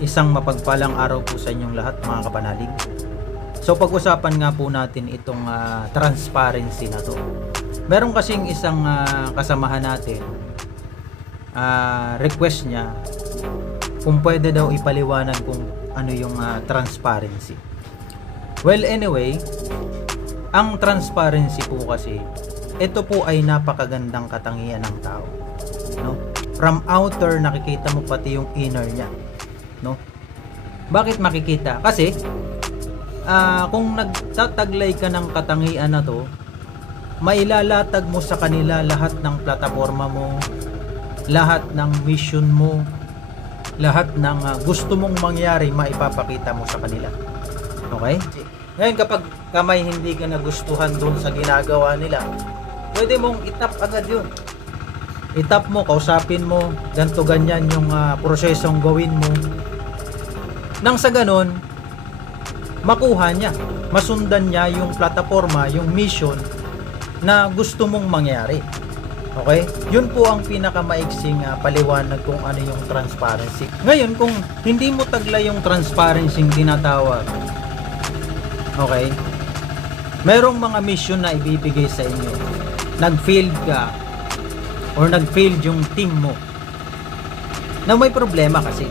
Isang mapagpalang araw po sa inyong lahat mga kapanalig. So pag-usapan nga po natin itong transparency na to. Meron kasing isang kasamahan natin, request niya kung pwede daw ipaliwanag kung ano yung transparency. Well anyway, ang transparency po kasi, ito po ay napakagandang katangian ng tao, no? From outer nakikita mo pati yung inner niya, no? Bakit makikita? Kasi kung nagtataglay ka ng katangian na to, mailalatag mo sa kanila lahat ng plataforma mo, lahat ng mission mo, lahat ng gusto mong mangyari, maipapakita mo sa kanila. Okay? Ngayon kapag kamay hindi ka nagustuhan doon sa ginagawa nila, pwede mong itap agad yun. Itap mo, kausapin mo, ganto ganyan yung prosesong gawin mo. Nang sa ganon, makuha niya, masundan niya yung plataforma, yung mission na gusto mong mangyari. Okay? Yun po ang pinakamaiksing paliwanag kung ano yung transparency. Ngayon, kung hindi mo taglay yung transparency yung tinatawag, okay? Merong mga mission na ibibigay sa inyo. Nag-failed ka or nag-failed yung team mo. Na may problema kasi.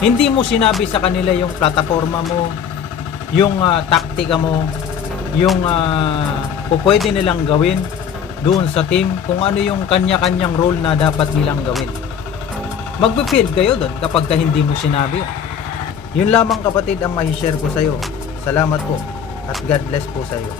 Hindi mo sinabi sa kanila yung plataforma mo, yung taktika mo, yung pwede nilang gawin doon sa team, kung ano yung kanya-kanyang role na dapat nilang gawin. Magbe-fail kayo doon kapag hindi mo sinabi. Yun lamang kapatid ang ma-share ko sa iyo. Salamat po at God bless po sa iyo.